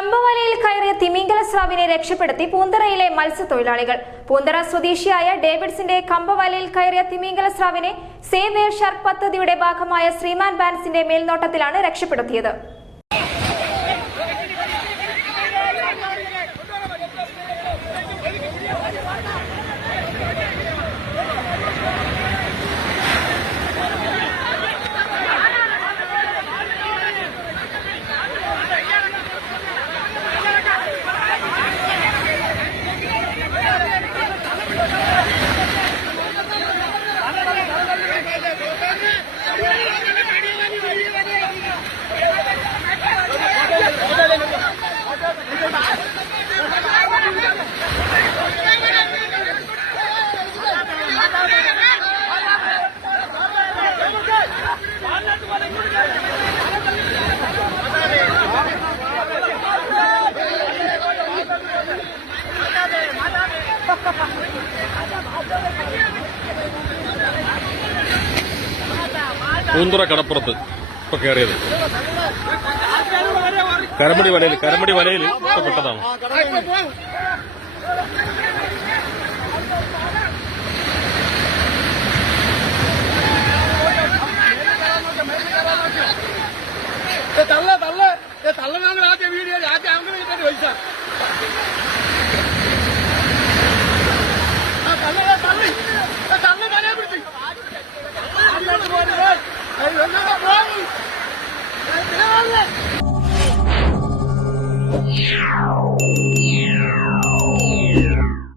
കമ്പവലയിൽ കയറിയ തിമിംഗല സ്രാവിനെ രക്ഷപ്പെടുത്തി പൂന്തറയിലെ മത്സ്യത്തൊഴിലാളികൾ. പൂന്തറ സ്വദേശിയായ ഡേവിഡ്സിന്റെ കമ്പവലയിൽ കയറിയ തിമിംഗല സ്രാവിനെ സേവ് എയർ ഷാർക്ക് പദ്ധതിയുടെ ഭാഗമായ ശ്രീമാൻ ബാൻസിന്റെ മേൽനോട്ടത്തിലാണ് രക്ഷപ്പെടുത്തിയത്. പൂന്തുറ കടപ്പുറത്ത് ഇപ്പൊ കയറിയത് കരമടി വലയിൽ കരമടി വലയിൽ ഇപ്പൊ പെട്ടതാണ്. Yeah.